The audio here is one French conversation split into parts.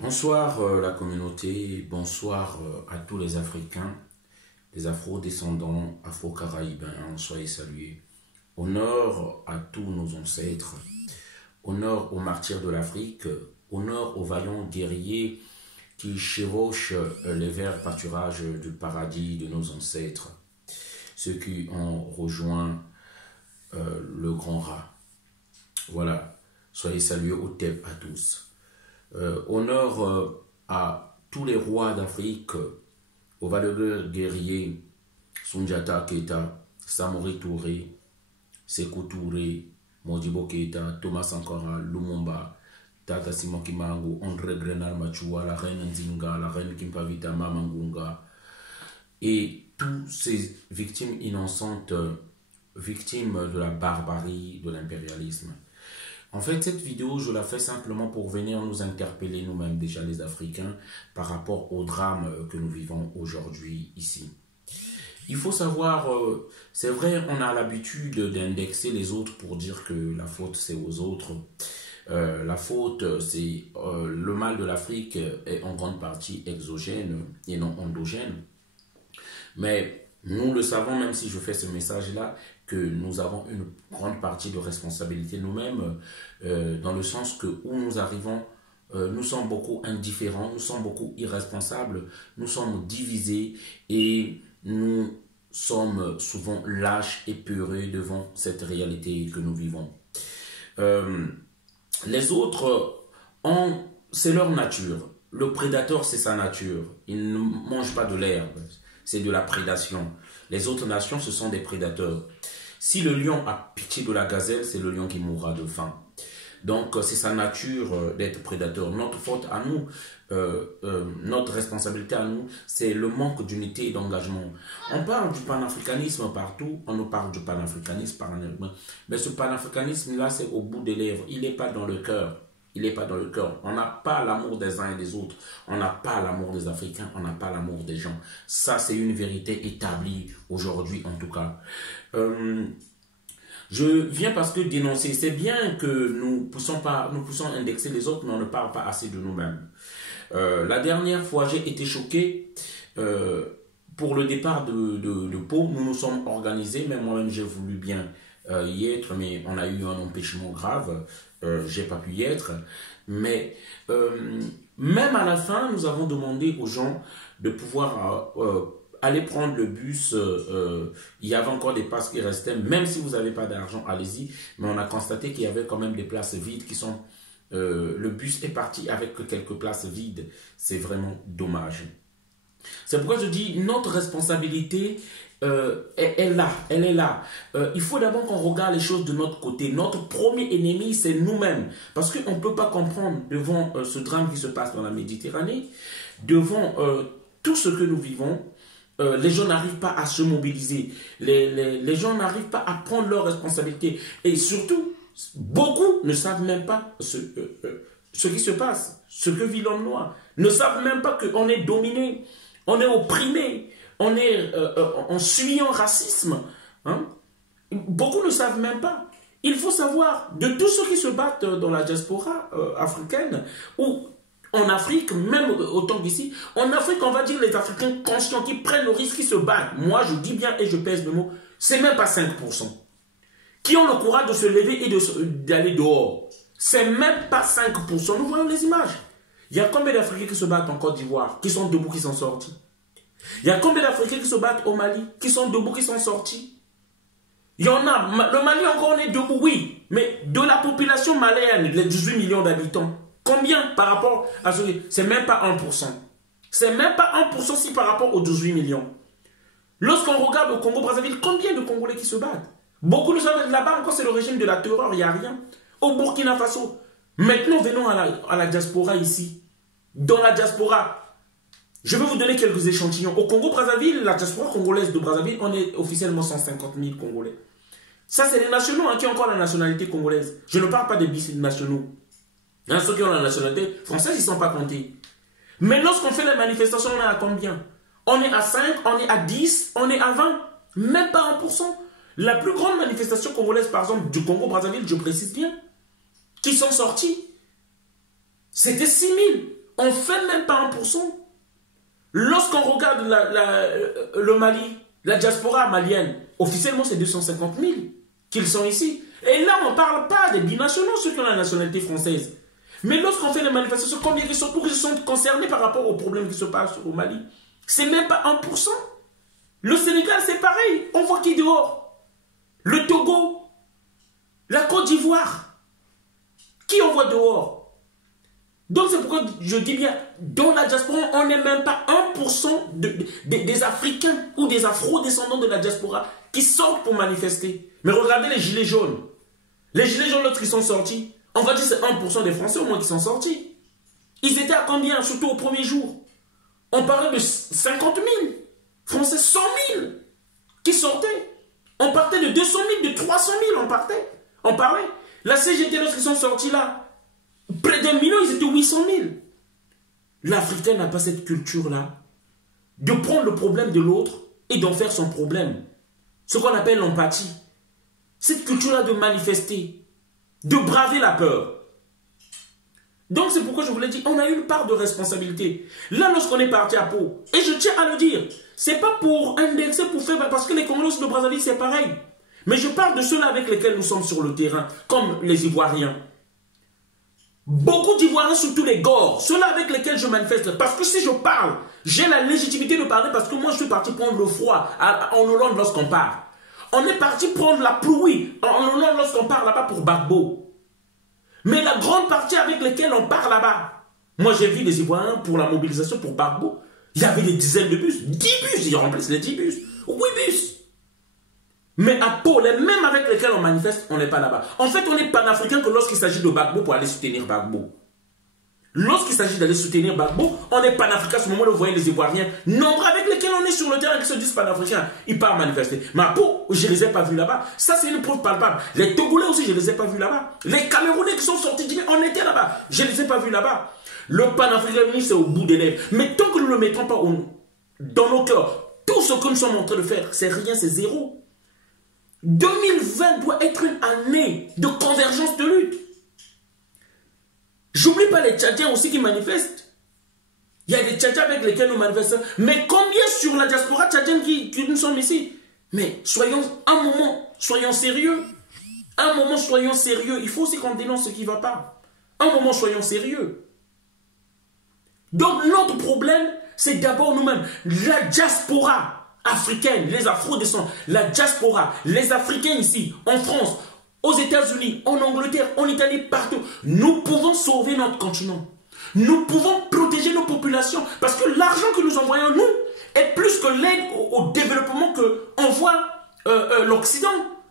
Bonsoir la communauté, bonsoir à tous les Africains, les Afro-descendants, Afro-Caraïbens, soyez salués. Honneur à tous nos ancêtres, honneur aux martyrs de l'Afrique, honneur aux vaillants guerriers qui chevauchent les verts pâturages du paradis de nos ancêtres, ceux qui ont rejoint le grand rat. Voilà, soyez salués au TEP à tous. Honneur à tous les rois d'Afrique, aux valeureux guerriers, Soundiata Keita, Samori Touré, Sékou Touré, Modibo Keita, Thomas Sankara, Lumumba, Tata Simon Kimbangu, André Grenal Machua, la reine Nzinga, la reine Kimpavita Mamangunga, et tous ces victimes innocentes, victimes de la barbarie, de l'impérialisme. En fait, cette vidéo, je la fais simplement pour venir nous interpeller nous-mêmes, déjà les Africains, par rapport au drame que nous vivons aujourd'hui ici. Il faut savoir, c'est vrai, on a l'habitude d'indexer les autres pour dire que la faute, c'est aux autres. La faute, c'est le mal de l'Afrique est en grande partie exogène et non endogène. Mais nous le savons, même si je fais ce message-là, que nous avons une grande partie de responsabilité nous-mêmes, dans le sens que où nous arrivons, nous sommes beaucoup indifférents, nous sommes beaucoup irresponsables, nous sommes divisés et nous sommes souvent lâches et peureux devant cette réalité que nous vivons. Les autres, c'est leur nature. Le prédateur, c'est sa nature. Il ne mange pas de l'herbe. C'est de la prédation. Les autres nations, ce sont des prédateurs. Si le lion a pitié de la gazelle, c'est le lion qui mourra de faim. Donc, c'est sa nature d'être prédateur. Notre faute à nous, notre responsabilité à nous, c'est le manque d'unité et d'engagement. On parle du panafricanisme partout, on nous parle du panafricanisme par un. Mais ce panafricanisme-là, c'est au bout des lèvres. Il n'est pas dans le cœur. Il n'est pas dans le cœur. On n'a pas l'amour des uns et des autres. On n'a pas l'amour des Africains. On n'a pas l'amour des gens. Ça, c'est une vérité établie aujourd'hui, en tout cas. Je viens parce que dénoncer, c'est bien que nous puissions indexer les autres, mais on ne parle pas assez de nous-mêmes. La dernière fois, j'ai été choqué pour le départ de Pau. Nous nous sommes organisés, mais moi-même, j'ai voulu bien y être, mais on a eu un empêchement grave. J'ai pas pu y être. Mais même à la fin, nous avons demandé aux gens de pouvoir aller prendre le bus. Il y avait encore des places qui restaient. Même si vous n'avez pas d'argent, allez-y. Mais on a constaté qu'il y avait quand même des places vides qui sont... le bus est parti avec quelques places vides. C'est vraiment dommage. C'est pourquoi je dis notre responsabilité est là. Elle est là. Il faut d'abord qu'on regarde les choses de notre côté. Notre premier ennemi, c'est nous-mêmes. Parce qu'on ne peut pas comprendre devant ce drame qui se passe dans la Méditerranée, devant tout ce que nous vivons. Les gens n'arrivent pas à se mobiliser. Les gens n'arrivent pas à prendre leurs responsabilités. Et surtout, beaucoup ne savent même pas ce qui se passe, ce que vit l'homme noir. Ne savent même pas qu'on est dominé, on est opprimé, on est en fuyant racisme. Hein? Beaucoup ne savent même pas. Il faut savoir, de tous ceux qui se battent dans la diaspora africaine, ou en Afrique, même autant qu'ici, en Afrique, on va dire les Africains conscients qui prennent le risque, qui se battent. Moi, je dis bien et je pèse le mot, c'est même pas 5%. Qui ont le courage de se lever et d'aller dehors. C'est même pas 5%. Nous voyons les images. Il y a combien d'Africains qui se battent en Côte d'Ivoire, qui sont debout, qui sont sortis? Il y a combien d'Africains qui se battent au Mali, qui sont debout, qui sont sortis? Il y en a. Le Mali encore on est debout, oui. Mais de la population malienne, les 18 millions d'habitants, combien par rapport à ce... C'est même pas 1%. C'est même pas 1% si par rapport aux 18 millions. Lorsqu'on regarde au Congo-Brazzaville, combien de Congolais qui se battent? Beaucoup le savent, là-bas encore c'est le régime de la terreur, il n'y a rien. Au Burkina Faso. Maintenant venons à la diaspora ici. Dans la diaspora, je vais vous donner quelques échantillons. Au Congo-Brazzaville, la diaspora congolaise de Brazzaville, on est officiellement 150 000 Congolais. Ça c'est les nationaux qui ont encore la nationalité congolaise. Je ne parle pas des binationaux. Hein, ceux qui ont la nationalité française, ils ne sont pas comptés. Mais lorsqu'on fait les manifestations, on est à combien? On est à 5, on est à 10, on est à 20. Même pas 1%. La plus grande manifestation congolaise, par exemple, du Congo-Brazzaville, je précise bien, qui sont sortis, c'était 6 000. On ne fait même pas 1%. Lorsqu'on regarde le Mali, la diaspora malienne, officiellement c'est 250 000 qu'ils sont ici. Et là, on ne parle pas des binationaux, ceux qui ont la nationalité française. Mais lorsqu'on fait les manifestations, combien ils sont concernés par rapport aux problèmes qui se passent au Mali? C'est même pas 1%. Le Sénégal, c'est pareil. On voit qui dehors? Le Togo, la Côte d'Ivoire. Qui on voit dehors? Donc c'est pourquoi je dis bien, dans la diaspora, on n'est même pas 1% des Africains ou des Afro-descendants de la diaspora qui sortent pour manifester. Mais regardez les gilets jaunes. Les gilets jaunes, lorsqu'ils sont sortis, on va dire que c'est 1% des Français au moins qui sont sortis. Ils étaient à combien, surtout au premier jour? On parlait de 50 000. Français, 100 000 qui sortaient. On partait de 200 000, de 300 000, on parlait. La CGT, lorsqu'ils sont sortis là, près d'1 million, ils étaient 800 000. L'Africain n'a pas cette culture-là de prendre le problème de l'autre et d'en faire son problème. Ce qu'on appelle l'empathie. Cette culture-là de manifester, de braver la peur. Donc c'est pourquoi je vous l'ai dit, on a une part de responsabilité. Là, lorsqu'on est parti à Pau, et je tiens à le dire, c'est pas pour indexer, pour faire, parce que les Congolais de Brazzaville, c'est pareil. Mais je parle de ceux-là avec lesquels nous sommes sur le terrain, comme les Ivoiriens. Beaucoup d'Ivoiriens, surtout les Gors, ceux-là avec lesquels je manifeste. Parce que si je parle, j'ai la légitimité de parler parce que moi je suis parti prendre le froid en Hollande lorsqu'on part. On est parti prendre la pluie en Hollande lorsqu'on part là-bas pour Gbagbo. Mais la grande partie avec lesquels on part là-bas, moi j'ai vu des Ivoiriens pour la mobilisation pour Gbagbo, il y avait des dizaines de bus, 10 bus, ils remplissent les 10 bus, 8 bus. Mais à Pau, les mêmes avec lesquels on manifeste, on n'est pas là-bas. En fait, on est panafricain que lorsqu'il s'agit de Gbagbo pour aller soutenir Gbagbo. Lorsqu'il s'agit d'aller soutenir Gbagbo, on est panafricain. À ce moment-là, vous voyez les Ivoiriens, nombreux avec lesquels on est sur le terrain qui se disent panafricains, ils partent manifester. Mais à Pau, je ne les ai pas vus là-bas. Ça, c'est une preuve palpable. Les Togolais aussi, je ne les ai pas vus là-bas. Les Camerounais qui sont sortis du on était là-bas. Je ne les ai pas vus là-bas. Le panafricanisme, c'est au bout des lèvres. Mais tant que nous ne le mettons pas dans nos cœurs, tout ce que nous sommes en train de faire, c'est rien, c'est zéro. 2020 doit être une année de convergence de lutte. J'oublie pas les Tchadiens aussi qui manifestent. Il y a des Tchadiens avec lesquels nous manifestons. Mais combien sur la diaspora tchadienne qui nous sommes ici? Mais soyons un moment, soyons sérieux. Un moment, soyons sérieux. Il faut aussi qu'on dénonce ce qui ne va pas. Un moment, soyons sérieux. Donc notre problème, c'est d'abord nous-mêmes. La diaspora africaine, les Afro-descendants, la diaspora, les Africains ici, en France, aux États-Unis, en Angleterre, en Italie, partout. Nous pouvons sauver notre continent. Nous pouvons protéger nos populations parce que l'argent que nous envoyons, nous, est plus que l'aide au développement qu'envoie l'Occident,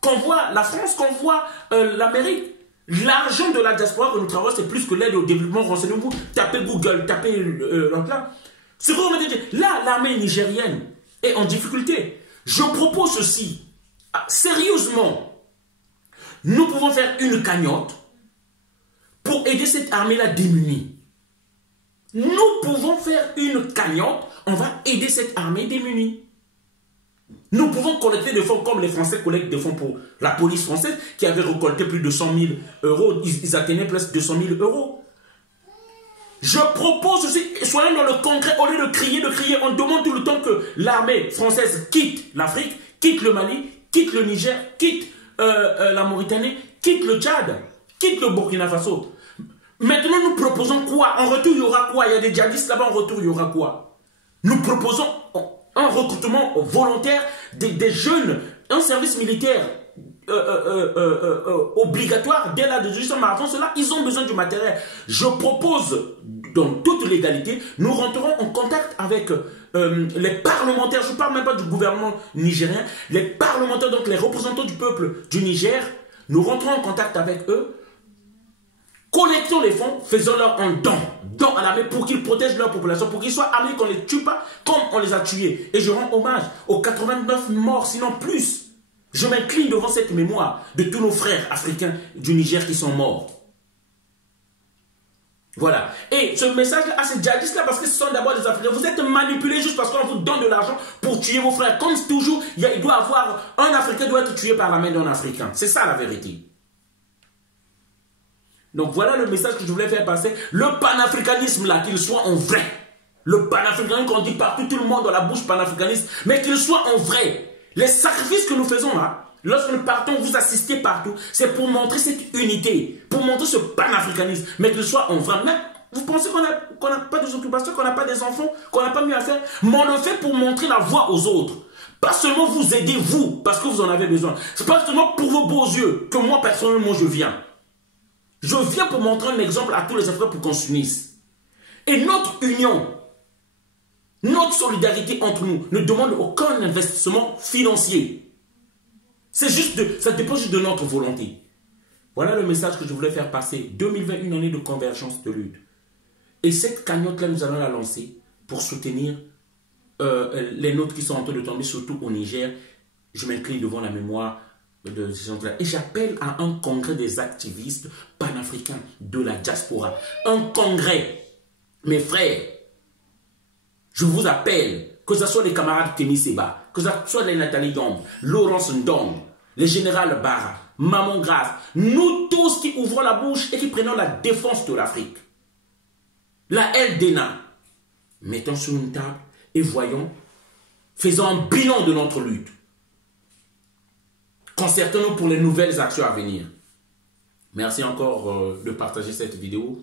qu'envoie la France, qu'envoie l'Amérique. L'argent de la diaspora que nous travaillons, c'est plus que l'aide au développement. Renseignez-vous, tapez Google, tapez là. C'est quoi on va dire? Là, l'armée nigérienne est en difficulté. Je propose ceci. Sérieusement, nous pouvons faire une cagnotte pour aider cette armée-là démunie. Nous pouvons faire une cagnotte, on va aider cette armée démunie. Nous pouvons collecter des fonds comme les Français collectent des fonds pour la police française qui avait récolté plus de 100 000 euros. Ils atteignaient presque 200 000 euros. Je propose aussi, soyons dans le concret, au lieu de crier, on demande tout le temps que l'armée française quitte l'Afrique, quitte le Mali, quitte le Niger, quitte la Mauritanie, quitte le Tchad, quitte le Burkina Faso. Maintenant, nous proposons quoi? En retour, il y aura quoi? Il y a des djihadistes là-bas, en retour, il y aura quoi? Nous proposons un recrutement volontaire des jeunes, un service militaire obligatoire dès l'âge de 18 ans. Mais avant cela, ils ont besoin du matériel. Je propose, dans toute légalité, nous rentrerons en contact avec les parlementaires. Je ne parle même pas du gouvernement nigérien. Les parlementaires, donc les représentants du peuple du Niger, nous rentrons en contact avec eux. Collectons les fonds, faisons-leur un don à l'armée pour qu'ils protègent leur population, pour qu'ils soient armés, qu'on ne les tue pas comme on les a tués. Et je rends hommage aux 89 morts, sinon plus. Je m'incline devant cette mémoire de tous nos frères africains du Niger qui sont morts. Voilà. Et ce message-là à ces djihadistes-là, parce que ce sont d'abord des Africains, vous êtes manipulés juste parce qu'on vous donne de l'argent pour tuer vos frères. Comme toujours, il doit avoir un Africain doit être tué par la main d'un Africain. C'est ça la vérité. Donc voilà le message que je voulais faire passer. Le panafricanisme là, qu'il soit en vrai. Le panafricanisme qu'on dit partout, tout le monde dans la bouche panafricaniste, mais qu'il soit en vrai. Les sacrifices que nous faisons là, lorsque nous partons, vous assistez partout, c'est pour montrer cette unité, pour montrer ce panafricanisme, mais qu'il soit en vrai. Mais vous pensez qu'on n'a pas des occupations, qu'on n'a pas des enfants, qu'on n'a pas mieux à faire? Mais on le fait pour montrer la voie aux autres. Pas seulement vous aider, vous, parce que vous en avez besoin. C'est pas seulement pour vos beaux yeux que moi, personnellement, je viens. Je viens pour montrer un exemple à tous les Africains pour qu'on s'unisse. Et notre union, notre solidarité entre nous ne demande aucun investissement financier. C'est juste ça dépend juste de notre volonté. Voilà le message que je voulais faire passer. 2020, une année de convergence de lutte. Et cette cagnotte-là, nous allons la lancer pour soutenir les nôtres qui sont en train de tomber, surtout au Niger. Je m'incline devant la mémoire de ces gens-là. Et j'appelle à un congrès des activistes panafricains de la diaspora. Un congrès. Mes frères, je vous appelle, que ce soit les camarades Kémy Seba, que ce soit les Nathalie Yomb, Laurence Ndong, les générales Barra, Maman Grasse, nous tous qui ouvrons la bouche et qui prenons la défense de l'Afrique. La LDNA, mettons sur une table et voyons, faisons un bilan de notre lutte. Concertons-nous pour les nouvelles actions à venir. Merci encore de partager cette vidéo.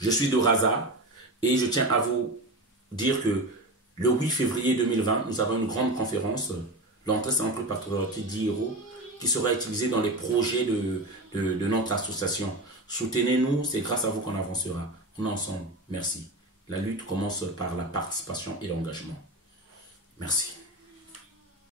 Je suis de Raza et je tiens à vous dire que le 8 février 2020, nous avons une grande conférence, l'entrée simple patriotique 10 €, qui sera utilisée dans les projets de notre association. Soutenez-nous, c'est grâce à vous qu'on avancera. On est ensemble. Merci. La lutte commence par la participation et l'engagement. Merci.